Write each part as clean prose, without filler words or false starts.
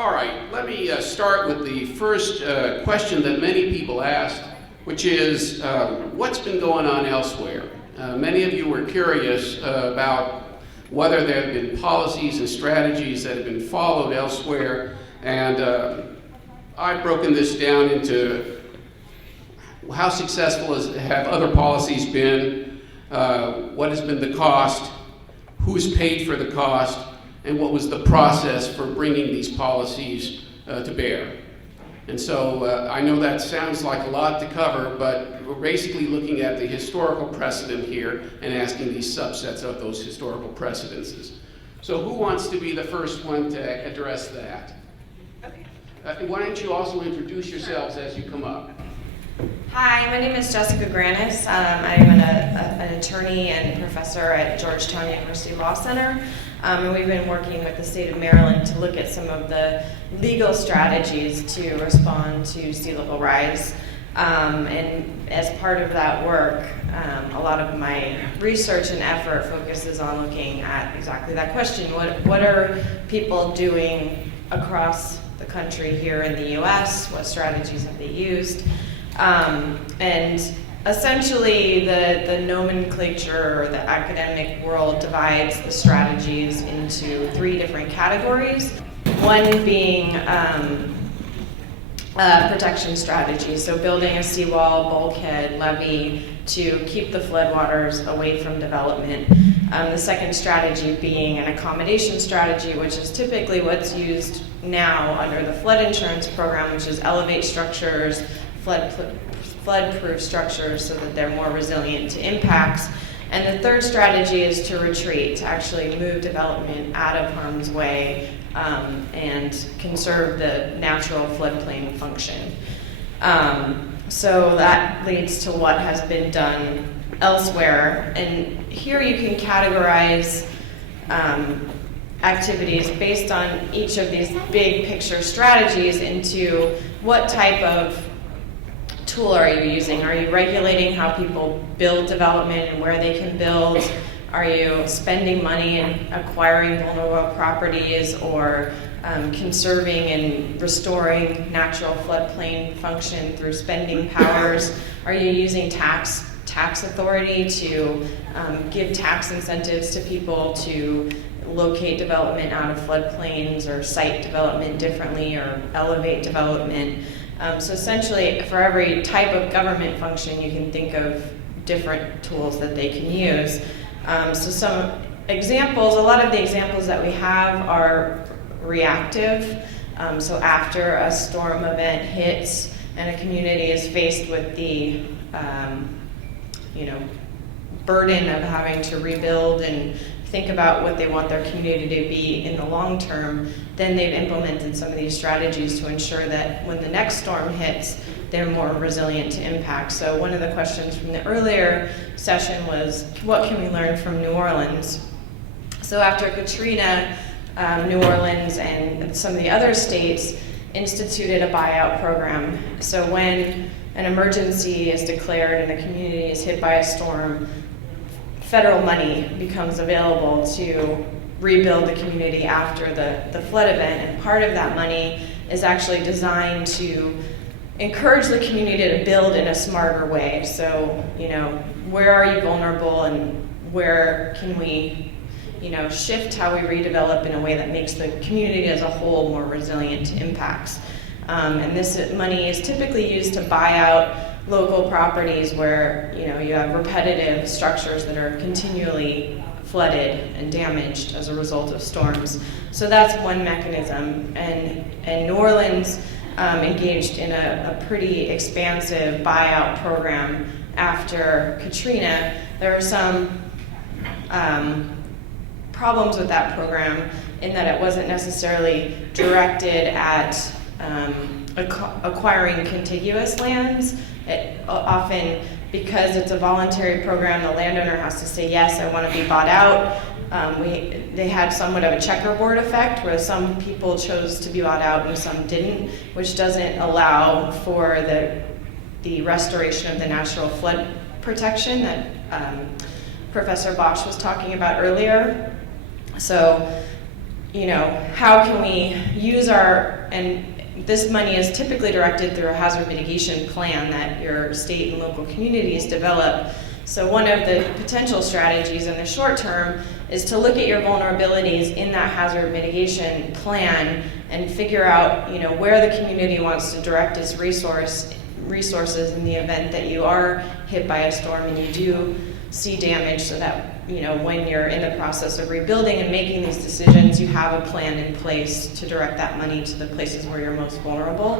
All right, let me start with the first question that many people asked, which is what's been going on elsewhere? Many of you were curious about whether there have been policies and strategies that have been followed elsewhere, and I've broken this down into how successful have other policies been, what has been the cost, who's paid for the cost, and what was the process for bringing these policies to bear. And so I know that sounds like a lot to cover, but we're basically looking at the historical precedent here and asking these subsets of those historical precedences. So who wants to be the first one to address that? Okay. Why don't you also introduce yourselves as you come up? Hi, my name is Jessica Grannis. I'm an attorney and professor at Georgetown University Law Center. And we've been working with the state of Maryland to look at some of the legal strategies to respond to sea level rise. And as part of that work, a lot of my research and effort focuses on looking at exactly that question. What are people doing across the country here in the US? What strategies have they used? And essentially, the nomenclature or the academic world divides the strategies into three different categories. One being protection strategies, so building a seawall, bulkhead, levee to keep the floodwaters away from development. The second strategy being an accommodation strategy, which is typically what's used now under the flood insurance program, which is elevate structures, flood-proof structures so that they're more resilient to impacts. And the third strategy is to retreat, to actually move development out of harm's way and conserve the natural floodplain function. So that leads to what has been done elsewhere. And here you can categorize activities based on each of these big picture strategies into what type of tool are you using? Are you regulating how people build development and where they can build? Are you spending money and acquiring vulnerable properties or conserving and restoring natural floodplain function through spending powers? Are you using tax authority to give tax incentives to people to locate development out of floodplains or site development differently or elevate development? So essentially, for every type of government function, you can think of different tools that they can use. So some examples, a lot of the examples that we have are reactive. So after a storm event hits and a community is faced with the burden of having to rebuild and think about what they want their community to be in the long term, then they've implemented some of these strategies to ensure that when the next storm hits, they're more resilient to impact. So one of the questions from the earlier session was, what can we learn from New Orleans? So after Katrina, New Orleans and some of the other states instituted a buyout program. So when an emergency is declared and a community is hit by a storm, federal money becomes available to rebuild the community after the flood event, and part of that money is actually designed to encourage the community to build in a smarter way. So, where are you vulnerable and where can we, shift how we redevelop in a way that makes the community as a whole more resilient to impacts. And this money is typically used to buy out local properties where you have repetitive structures that are continually flooded and damaged as a result of storms. So that's one mechanism. And New Orleans engaged in a pretty expansive buyout program after Katrina. There are some problems with that program in that it wasn't necessarily directed at acquiring contiguous lands. It often, because it's a voluntary program, the landowner has to say, yes, I want to be bought out. They had somewhat of a checkerboard effect where some people chose to be bought out and some didn't, which doesn't allow for the restoration of the natural flood protection that Professor Bosch was talking about earlier. So how can we use and this money is typically directed through a hazard mitigation plan that your state and local communities develop. So one of the potential strategies in the short term is to look at your vulnerabilities in that hazard mitigation plan and figure out, where the community wants to direct its resources in the event that you are hit by a storm and you do see damage, so that, when you're in the process of rebuilding and making these decisions, you have a plan in place to direct that money to the places where you're most vulnerable.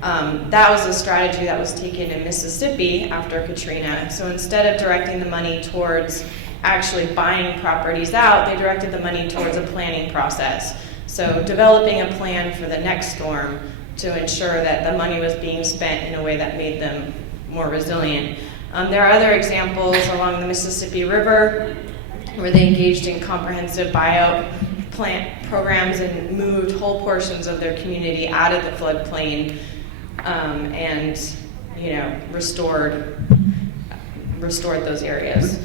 That was a strategy that was taken in Mississippi after Katrina. So instead of directing the money towards actually buying properties out, they directed the money towards a planning process. So developing a plan for the next storm to ensure that the money was being spent in a way that made them more resilient. There are other examples along the Mississippi River where they engaged in comprehensive buyout plant programs and moved whole portions of their community out of the floodplain and restored those areas.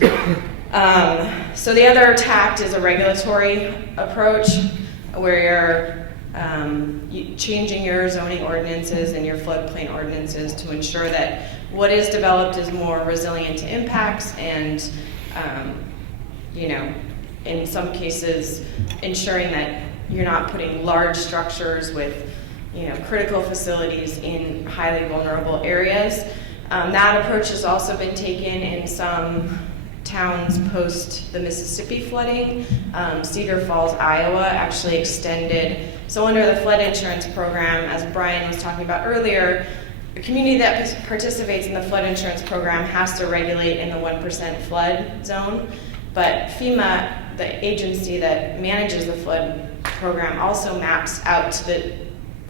So the other tact is a regulatory approach where you're changing your zoning ordinances and your floodplain ordinances to ensure that what is developed is more resilient to impacts and, in some cases, ensuring that you're not putting large structures with, critical facilities in highly vulnerable areas. That approach has also been taken in some towns post the Mississippi flooding. Cedar Falls, Iowa actually extended. So under the flood insurance program, as Brian was talking about earlier, a community that participates in the flood insurance program has to regulate in the 1% flood zone. But FEMA, the agency that manages the flood program, also maps out to the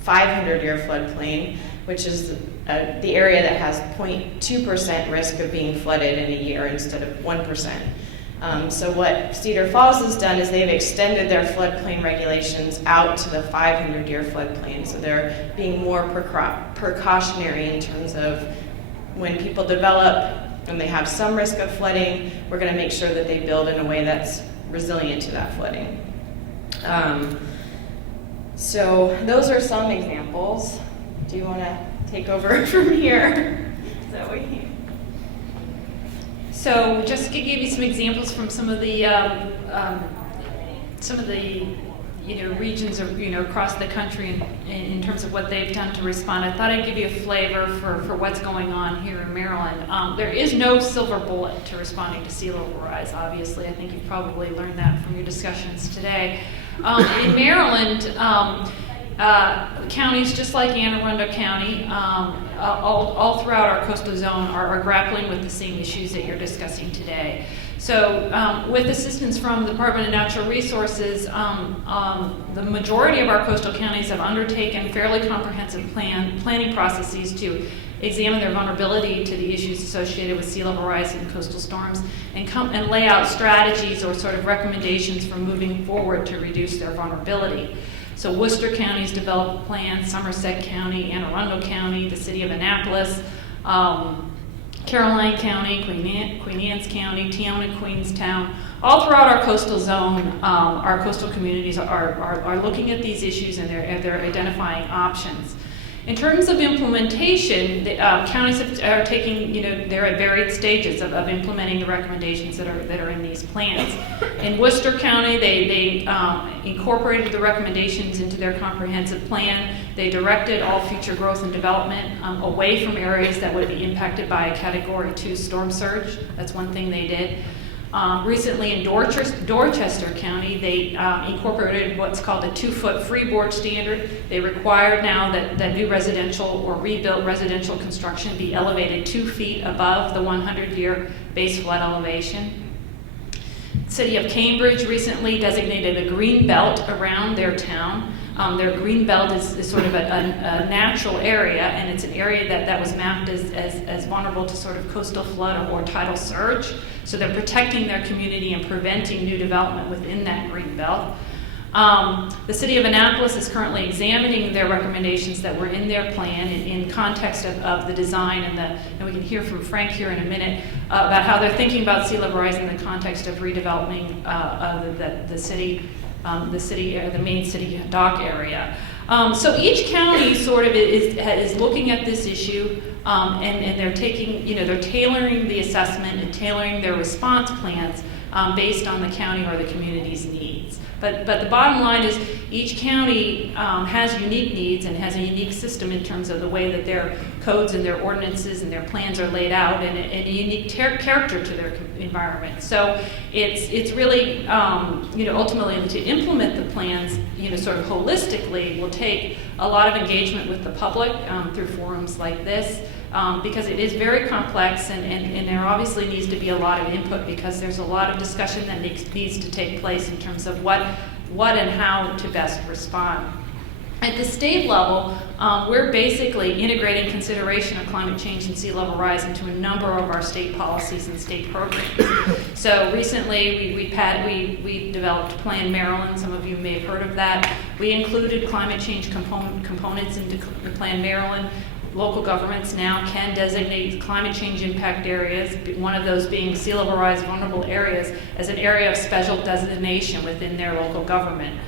500-year floodplain, which is the area that has 0.2% risk of being flooded in a year instead of 1%. So what Cedar Falls has done is they've extended their floodplain regulations out to the 500-year floodplain. So they're being more precautionary in terms of when people develop and they have some risk of flooding, we're going to make sure that they build in a way that's resilient to that flooding. So those are some examples. Do you want to take over from here? So just to give you some examples from some of the regions across the country in terms of what they've done to respond, I thought I'd give you a flavor for what's going on here in Maryland. There is no silver bullet to responding to sea level rise, obviously. I think you've probably learned that from your discussions today. In Maryland, counties just like Arundel County, all throughout our coastal zone are grappling with the same issues that you're discussing today. So with assistance from the Department of Natural Resources, the majority of our coastal counties have undertaken fairly comprehensive planning processes to examine their vulnerability to the issues associated with sea level rise and coastal storms and lay out strategies or sort of recommendations for moving forward to reduce their vulnerability. So Worcester County's developed plans, Somerset County, Anne Arundel County, the city of Annapolis, Caroline County, Queen Anne's County, Tiona, Queenstown. All throughout our coastal zone, our coastal communities are looking at these issues and they're identifying options. In terms of implementation, the counties are taking, they're at varied stages of implementing the recommendations that are in these plans. In Worcester County, they incorporated the recommendations into their comprehensive plan. They directed all future growth and development away from areas that would be impacted by a Category 2 storm surge. That's one thing they did. Recently in Dorchester County, they incorporated what's called a 2-foot freeboard standard. They required now that new residential or rebuilt residential construction be elevated 2 feet above the 100-year base flood elevation. The city of Cambridge recently designated a green belt around their town. Their green belt is sort of a natural area, and it's an area that was mapped as vulnerable to sort of coastal flood or tidal surge. So they're protecting their community and preventing new development within that green belt. The city of Annapolis is currently examining their recommendations that were in their plan in context of the design and we can hear from Frank here in a minute about how they're thinking about sea level rise in the context of redeveloping the city the main city dock area. So each county sort of is looking at this issue, and they're taking, they're tailoring the assessment and tailoring their response plans based on the county or the community's needs. But the bottom line is each county has unique needs and has a unique system in terms of the way that their codes and their ordinances and their plans are laid out, and a unique character to their environment. So it's really, ultimately to implement the plans, sort of holistically will take a lot of engagement with the public through forums like this. Because it is very complex, and there obviously needs to be a lot of input, because there's a lot of discussion that needs to take place in terms of what and how to best respond. At the state level, we're basically integrating consideration of climate change and sea level rise into a number of our state policies and state programs. So recently, we developed Plan Maryland. Some of you may have heard of that. We included climate change components into Plan Maryland. Local governments now can designate climate change impact areas, one of those being sea level rise vulnerable areas, as an area of special designation within their local government.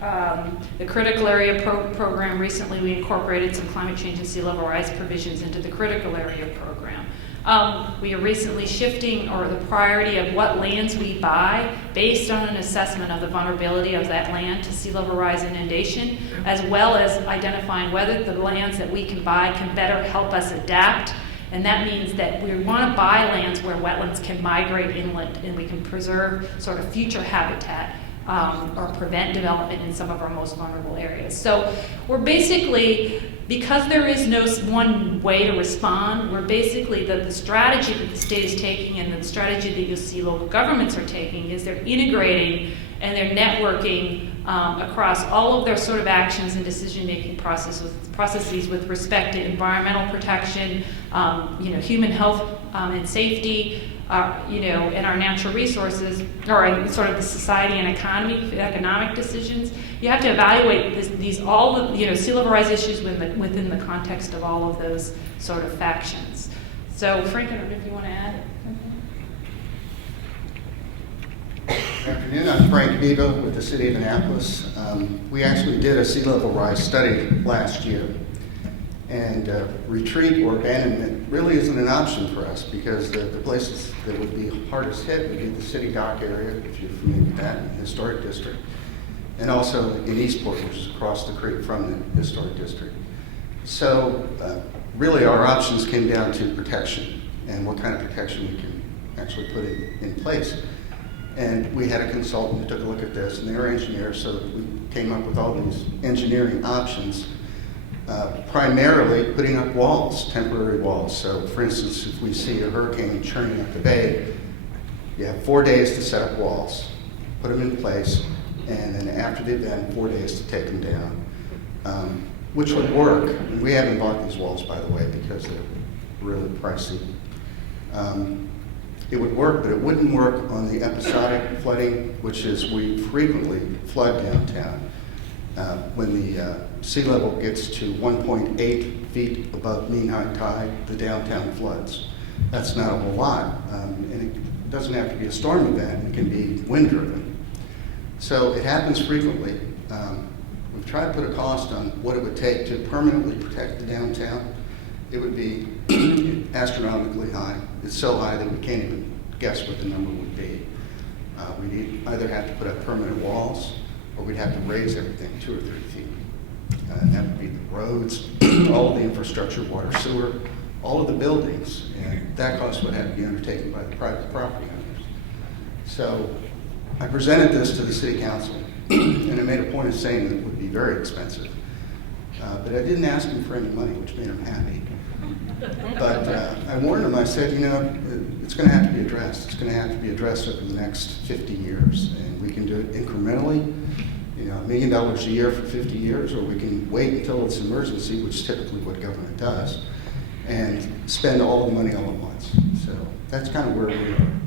The critical area program, recently we incorporated some climate change and sea level rise provisions into the critical area program. We are recently shifting, or the priority of what lands we buy based on an assessment of the vulnerability of that land to sea level rise inundation, as well as identifying whether the lands that we can buy can better help us adapt. And that means that we want to buy lands where wetlands can migrate inland and we can preserve sort of future habitat or prevent development in some of our most vulnerable areas. So we're basically, because there is no one way to respond, we're basically, the strategy that the state is taking and the strategy that you'll see local governments are taking is they're integrating and they're networking across all of their sort of actions and decision-making processes with respect to environmental protection, human health and safety, and our natural resources, or sort of the society and economic decisions. You have to evaluate all the sea level rise issues within the context of all of those sort of factions. So, Frank, I don't know if you want to add something. Good afternoon. I'm Frank Biba with the City of Annapolis. We actually did a sea level rise study last year. And retreat or abandonment really isn't an option for us, because the places that would be hardest hit would be the city dock area, if you're familiar with that, in the historic district, and also in Eastport, which is across the creek from the historic district. So really our options came down to protection and what kind of protection we can actually put in place. And we had a consultant who took a look at this, and they were engineers, so we came up with all these engineering options. Primarily putting up walls, temporary walls. So for instance, if we see a hurricane churning up the bay, you have 4 days to set up walls, put them in place, and then after the event, 4 days to take them down, which would work. And we haven't bought these walls, by the way, because they're really pricey. It would work, but it wouldn't work on the episodic flooding, which is we frequently flood downtown. When the sea level gets to 1.8 feet above mean high tide, the downtown floods. That's not a whole lot, and it doesn't have to be a storm event, it can be wind driven. So it happens frequently. We've tried to put a cost on what it would take to permanently protect the downtown. It would be astronomically high. It's so high that we can't even guess what the number would be. We'd either have to put up permanent walls, or we'd have to raise everything 2 or 3 feet. And that would be the roads, all of the infrastructure, water, sewer, all of the buildings, and that cost would have to be undertaken by the private property owners. So I presented this to the city council, and I made a point of saying that it would be very expensive. But I didn't ask them for any money, which made them happy. But I warned them, I said, it's going to have to be addressed. It's going to have to be addressed over the next 50 years, and we can do it incrementally. $1 million a year for 50 years, or we can wait until it's an emergency, which is typically what government does, and spend all the money all at once. So that's kind of where we are.